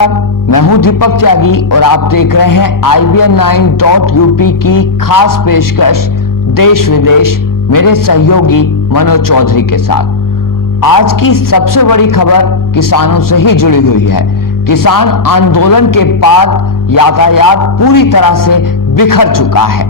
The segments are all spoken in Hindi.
मैं हूं दीपक त्यागी और आप देख रहे हैं IBN9.UP की खास पेशकश देश विदेश मेरे सहयोगी मनोज चौधरी के साथ। आज की सबसे बड़ी खबर किसानों से ही जुड़ी हुई है। किसान आंदोलन के बाद यातायात पूरी तरह से बिखर चुका है।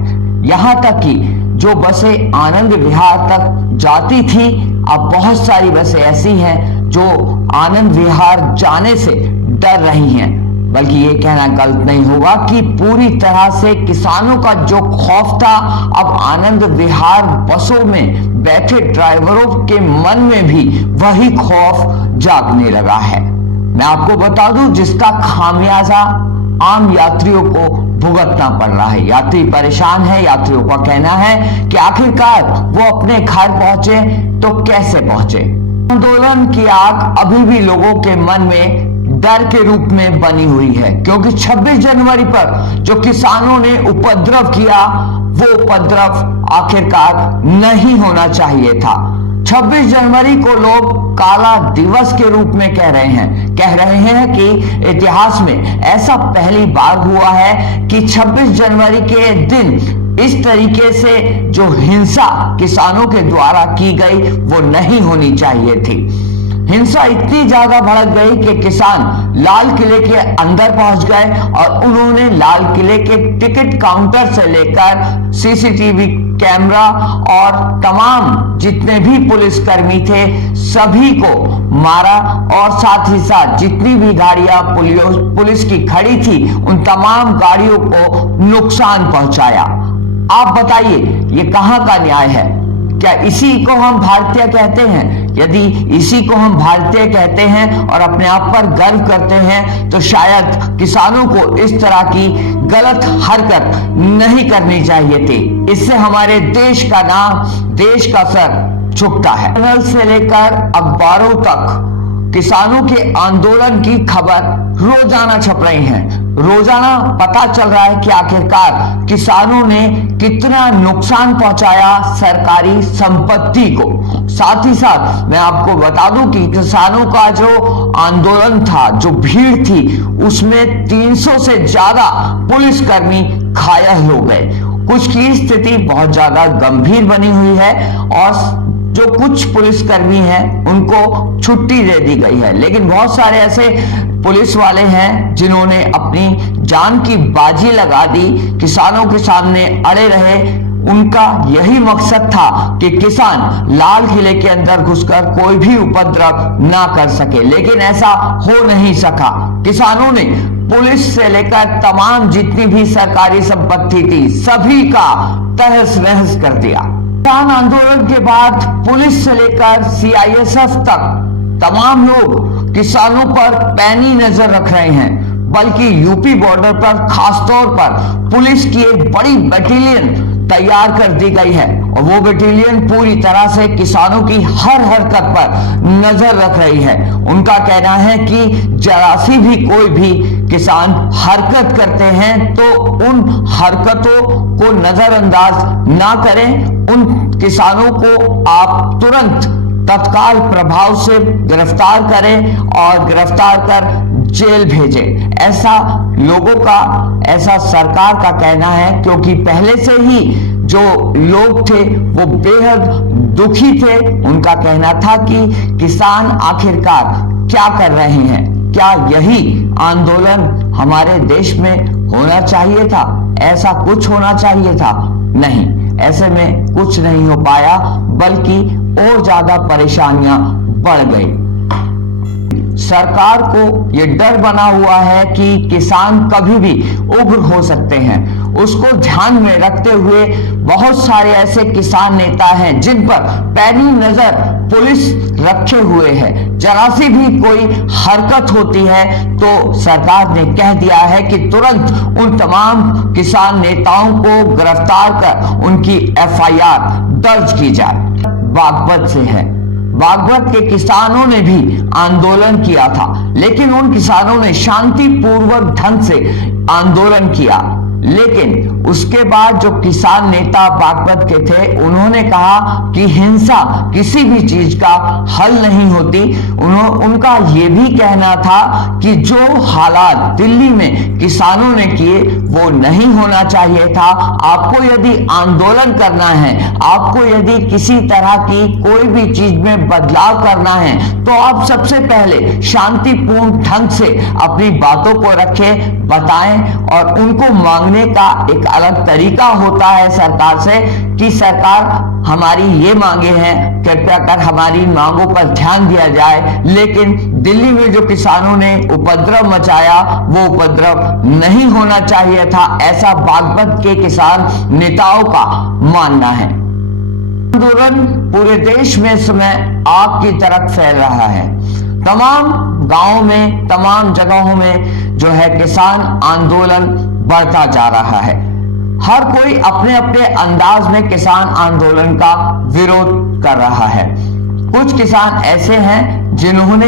यहां तक कि जो बसें आनंद विहार तक जाती थी, अब बहुत सारी बसें ऐसी हैं जो आनंद विहार जाने से डर रही हैं। बल्कि ये कहना गलत नहीं होगा कि पूरी तरह से किसानों का जो खौफ था, अब आनंद विहार बसों में बैठे ड्राइवरों के मन में भी वही खौफ जागने लगा है। मैं आपको बता दूं, जिसका खामियाजा आम यात्रियों को भुगतना पड़ रहा है। यात्री परेशान है। यात्रियों का कहना है कि आखिरकार वो अपने घर पहुंचे तो कैसे पहुंचे। आंदोलन की आग अभी भी लोगों के मन में डर के रूप में बनी हुई है, क्योंकि 26 जनवरी पर जो किसानों ने उपद्रव किया, वो उपद्रव आखिरकार नहीं होना चाहिए था। 26 जनवरी को लोग काला दिवस के रूप में कह रहे हैं कि इतिहास में ऐसा पहली बार हुआ है कि 26 जनवरी के दिन इस तरीके से जो हिंसा किसानों के द्वारा की गई वो नहीं होनी चाहिए थी। हिंसा इतनी ज्यादा भड़क गई कि किसान लाल किले के अंदर पहुंच गए और उन्होंने लाल किले के टिकट काउंटर से लेकर CCTV कैमरा और तमाम जितने भी पुलिसकर्मी थे सभी को मारा, और साथ ही साथ जितनी भी गाड़ियां पुलिस की खड़ी थी उन तमाम गाड़ियों को नुकसान पहुंचाया। आप बताइए, ये कहां का न्याय है? क्या इसी को हम भारतीय कहते हैं? यदि इसी को हम भारतीय कहते हैं और अपने आप पर गर्व करते हैं, तो शायद किसानों को इस तरह की गलत हरकत नहीं करनी चाहिए थी। इससे हमारे देश का नाम, देश का सर झुकता है। चैनल से लेकर अखबारों तक किसानों के आंदोलन की खबर रोजाना छप रही है। रोजाना पता चल रहा है कि आखिरकार किसानों ने कितना नुकसान पहुंचाया सरकारी संपत्ति को। साथ ही साथ मैं आपको बता दूं कि किसानों का जो आंदोलन था, जो भीड़ थी, उसमें 300 से ज्यादा पुलिसकर्मी घायल हो गए। कुछ की स्थिति बहुत ज्यादा गंभीर बनी हुई है और जो कुछ पुलिसकर्मी हैं उनको छुट्टी दे दी गई है। लेकिन बहुत सारे ऐसे पुलिस वाले हैं जिन्होंने अपनी जान की बाजी लगा दी, किसानों के सामने अड़े रहे। उनका यही मकसद था कि किसान लाल किले के अंदर घुसकर कोई भी उपद्रव ना कर सके, लेकिन ऐसा हो नहीं सका। किसानों ने पुलिस से लेकर तमाम जितनी भी सरकारी संपत्ति थी सभी का तहस नहस कर दिया। किसान आंदोलन के बाद पुलिस से लेकर CISF तक तमाम लोग किसानों पर पैनी नजर रख रहे हैं। बल्कि यूपी बॉर्डर पर खासतौर पर पुलिस की एक बड़ी बटालियन तैयार कर दी गई है और वो बटालियन पूरी तरह से किसानों की हर हरकत पर नजर रख रही है। उनका कहना है कि जरा सी भी कोई भी किसान हरकत करते हैं तो उन हरकतों को नजरअंदाज ना करें, उन किसानों को आप तुरंत तत्काल प्रभाव से गिरफ्तार करें और गिरफ्तार कर जेल भेजें। ऐसा लोगों का, ऐसा सरकार का कहना है, क्योंकि पहले से ही जो लोग थे वो बेहद दुखी थे। उनका कहना था कि किसान आखिरकार क्या कर रहे हैं, क्या यही आंदोलन हमारे देश में होना चाहिए था? ऐसा कुछ होना चाहिए था? नहीं, ऐसे में कुछ नहीं हो पाया, बल्कि और ज्यादा परेशानियां बढ़ गई। सरकार को यह डर बना हुआ है कि किसान कभी भी उग्र हो सकते हैं। उसको ध्यान में रखते हुए बहुत सारे ऐसे किसान नेता हैं जिन पर पैनी नजर पुलिस रखे हुए है। जरा सी भी कोई हरकत होती है तो सरकार ने कह दिया है कि तुरंत उन तमाम किसान नेताओं को गिरफ्तार कर उनकी FIR दर्ज की जाए। बागपत से है। बागपत के किसानों ने भी आंदोलन किया था, लेकिन उन किसानों ने शांतिपूर्वक ढंग से आंदोलन किया। लेकिन उसके बाद जो किसान नेता बागपत के थे, उन्होंने कहा कि हिंसा किसी भी चीज का हल नहीं होती। उनका यह भी कहना था कि जो हालात दिल्ली में किसानों ने किए वो नहीं होना चाहिए था। आपको यदि आंदोलन करना है, आपको यदि किसी तरह की कोई भी चीज में बदलाव करना है, तो आप सबसे पहले शांतिपूर्ण ढंग से अपनी बातों को रखें, बताएं और उनको मांगने का एक अलग तरीका होता है सरकार से कि सरकार हमारी ये मांगे हैं, कृपया कर हमारी मांगों पर ध्यान दिया जाए। लेकिन दिल्ली में जो किसानों ने उपद्रव मचाया वो उपद्रव नहीं होना चाहिए था, ऐसा बागपत के किसान नेताओं का मानना है। आंदोलन पूरे देश में इस समय आग की तरह फैल रहा है। तमाम गांवों में, तमाम जगहों में जो है किसान आंदोलन बढ़ता जा रहा है। हर कोई अपने अपने अंदाज में किसान आंदोलन का विरोध कर रहा है। कुछ किसान ऐसे हैं जिन्होंने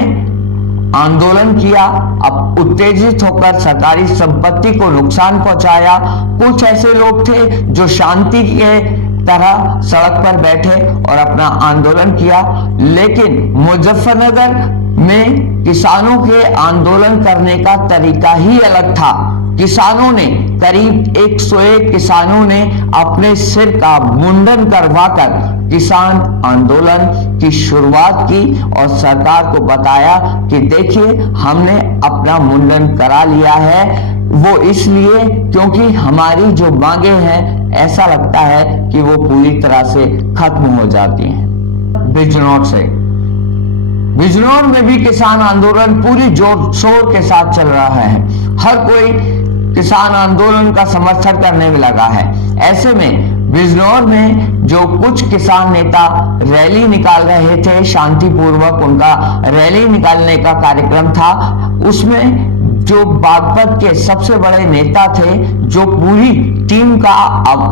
आंदोलन किया, अब उत्तेजित होकर सरकारी संपत्ति को नुकसान पहुंचाया। कुछ ऐसे लोग थे जो शांति के तरह सड़क पर बैठे और अपना आंदोलन किया। लेकिन मुजफ्फरनगर में किसानों के आंदोलन करने का तरीका ही अलग था। किसानों ने करीब 101 किसानों ने अपने सिर का मुंडन करवाकर किसान आंदोलन की शुरुआत की और सरकार को बताया कि देखिए हमने अपना मुंडन करा लिया है, वो इसलिए क्योंकि हमारी जो मांगे हैं ऐसा लगता है कि वो पूरी तरह से खत्म हो जाती हैं। बिजनौर में भी किसान आंदोलन पूरी जोर शोर के साथ चल रहा है। हर कोई किसान आंदोलन का समर्थन करने में लगा है। ऐसे में बिजनौर में जो कुछ किसान नेता रैली निकाल रहे थे, शांतिपूर्वक उनका रैली निकालने का कार्यक्रम था, उसमें जो बागपत के सबसे बड़े नेता थे जो पूरी टीम का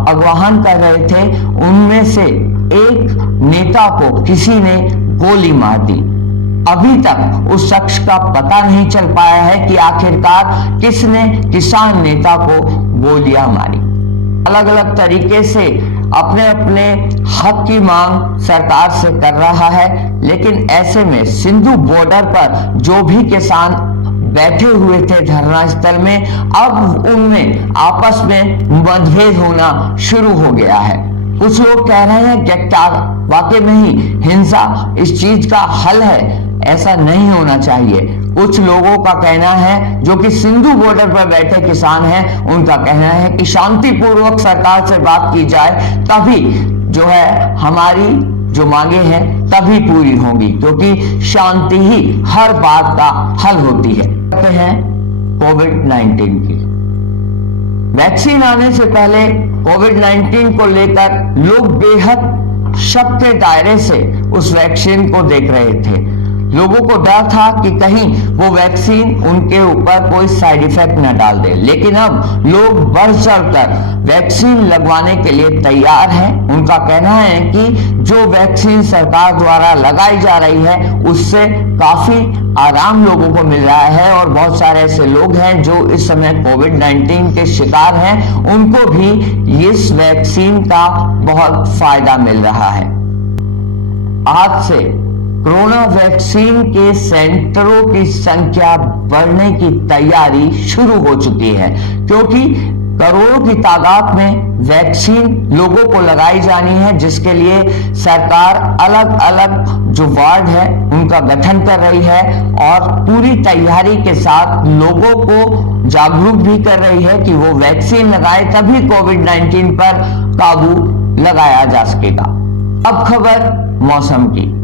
अगवान कर रहे थे, उनमें से एक नेता को किसी ने गोली मार दी। अभी तक उस शख्स का पता नहीं चल पाया है कि आखिरकार किसने किसान नेता को गोलियां मारी। अलग अलग तरीके से अपने अपने हक की मांग सरकार से कर रहा है। लेकिन ऐसे में सिंधु बॉर्डर पर जो भी किसान बैठे हुए थे धरना स्थल में, अब उनमें आपस में मतभेद होना शुरू हो गया है। कुछ लोग कह रहे हैं कि क्या वाकई में ही हिंसा इस चीज का हल है, ऐसा नहीं होना चाहिए। कुछ लोगों का कहना है, जो कि सिंधु बॉर्डर पर बैठे किसान हैं, उनका कहना है कि शांतिपूर्वक सरकार से बात की जाए, तभी जो है हमारी जो मांगे हैं तभी पूरी होंगी, क्योंकि शांति ही हर बात का हल होती है। कहते हैं कोविड-19 की वैक्सीन आने से पहले कोविड-19 को लेकर लोग बेहद शक के दायरे से उस वैक्सीन को देख रहे थे। लोगों को डर था कि कहीं वो वैक्सीन उनके ऊपर कोई साइड इफेक्ट न डाल दे। लेकिन अब लोग बढ़ चढ़कर वैक्सीन लगवाने के लिए तैयार हैं। उनका कहना है कि जो वैक्सीन सरकार द्वारा लगाई जा रही है उससे काफी आराम लोगों को मिल रहा है और बहुत सारे ऐसे लोग हैं जो इस समय कोविड-19 के शिकार हैं, उनको भी इस वैक्सीन का बहुत फायदा मिल रहा है। आज से कोरोना वैक्सीन के सेंटरों की संख्या बढ़ने की तैयारी शुरू हो चुकी है, क्योंकि करोड़ों की तादाद में वैक्सीन लोगों को लगाई जानी है, जिसके लिए सरकार अलग अलग जो वार्ड है उनका गठन कर रही है और पूरी तैयारी के साथ लोगों को जागरूक भी कर रही है कि वो वैक्सीन लगाए, तभी कोविड-19 पर काबू लगाया जा सकेगा। अब खबर मौसम की।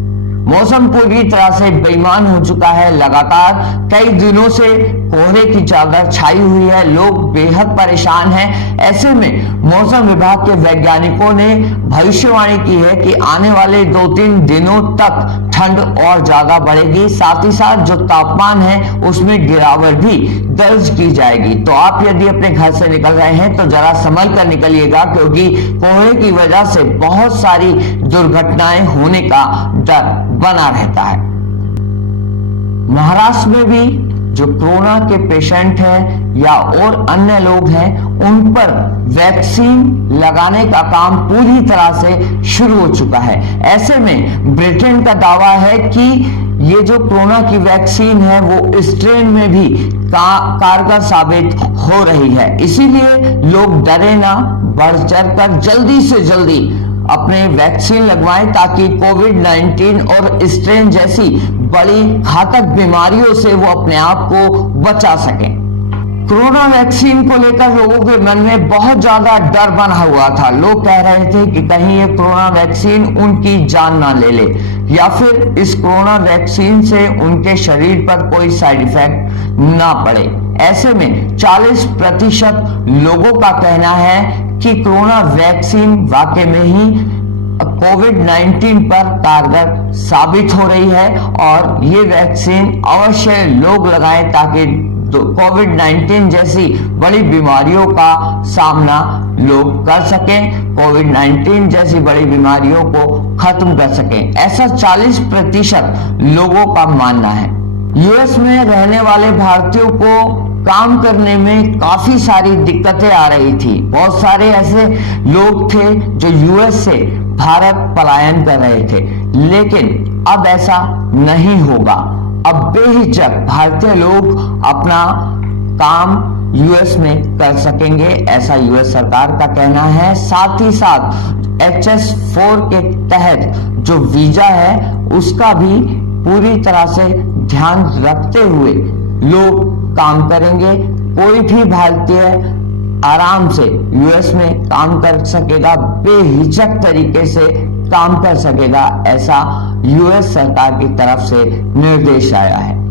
मौसम पूरी तरह से बेईमान हो चुका है। लगातार कई दिनों से कोहरे की चादर छाई हुई है, लोग बेहद परेशान हैं। ऐसे में मौसम विभाग के वैज्ञानिकों ने भविष्यवाणी की है कि आने वाले 2-3 दिनों तक ठंड और ज्यादा बढ़ेगी, साथ ही साथ जो तापमान है उसमें गिरावट भी दर्ज की जाएगी। तो आप यदि अपने घर से निकल रहे हैं तो जरा संभल कर निकलिएगा, क्योंकि कोहरे की वजह से बहुत सारी दुर्घटनाएं होने का डर बना रहता है। महाराष्ट्र में भी जो कोरोना के पेशेंट हैं या और अन्य लोग हैं उन पर वैक्सीन लगाने का काम पूरी तरह से शुरू हो चुका है। ऐसे में ब्रिटेन का दावा है कि ये जो कोरोना की वैक्सीन है वो स्ट्रेन में भी कारगर साबित हो रही है। इसीलिए लोग डरे ना, बढ़ चढ़कर जल्दी से जल्दी अपने वैक्सीन लगवाएं ताकि कोविड-19 और स्ट्रेन जैसी बड़ी घातक बीमारियों से वो अपने आप को बचा सकें। कोरोना वैक्सीन को लेकर लोगों के मन में बहुत ज्यादा डर बना हुआ था। लोग कह रहे थे कि कहीं ये कोरोना वैक्सीन उनकी जान ना ले ले या फिर इस कोरोना वैक्सीन से उनके शरीर पर कोई साइड इफेक्ट ना पड़े। ऐसे में 40% लोगों का कहना है कि कोरोना वैक्सीन वाकई में ही कोविड-19 पर कारगर साबित हो रही है और ये वैक्सीन अवश्य लोग लगाएं ताकि कोविड-19 जैसी बड़ी बीमारियों का सामना लोग कर सकें, कोविड-19 जैसी बड़ी बीमारियों को खत्म कर सकें। ऐसा 40% लोगों का मानना है। यूएस में रहने वाले भारतीयों को काम करने में काफी सारी दिक्कतें आ रही थी। बहुत सारे ऐसे लोग थे जो यूएस से भारत पलायन कर रहे थे, लेकिन अब ऐसा नहीं होगा। अब बेहिचक भारतीय लोग अपना काम यूएस में कर सकेंगे, ऐसा यूएस सरकार का कहना है। साथ ही साथ HS4 के तहत जो वीजा है उसका भी पूरी तरह से ध्यान रखते हुए लोग काम करेंगे। कोई भी भारतीय आराम से यूएस में काम कर सकेगा, बेहिचक तरीके से काम कर सकेगा, ऐसा यूएस सरकार की तरफ से निर्देश आया है।